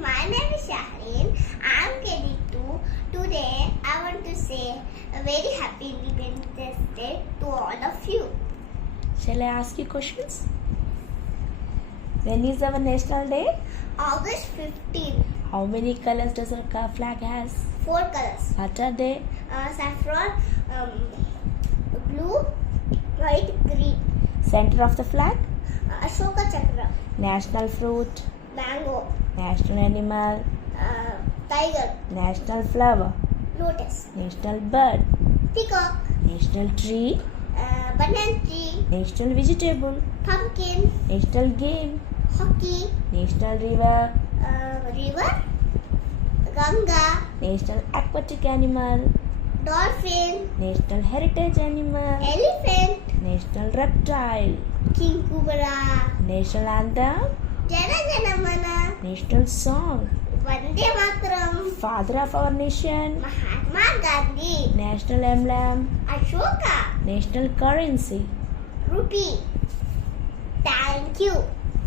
my name is Shahreen. I am KD2. Today I want to say a very happy Independence Day to all of you. Shall I ask you questions? When is our national day? August 15. How many colors does our flag has? 4 colors. What are they? Saffron, blue, white, green. Center of the flag? Ashoka Chakra. National fruit. Mango. National animal. Tiger. National flower. Lotus. National bird. Peacock. National tree. Banana tree. National vegetable. Pumpkin. National game. Hockey. National river. River. Ganga. National aquatic animal. Dolphin. National heritage animal. Elephant. National reptile. King Cobra. National anthem. Jana Jana Mana. National song. Vande Mataram. Father of our nation. Mahatma Gandhi. National emblem. Ashoka. National currency. Rupee. Thank you.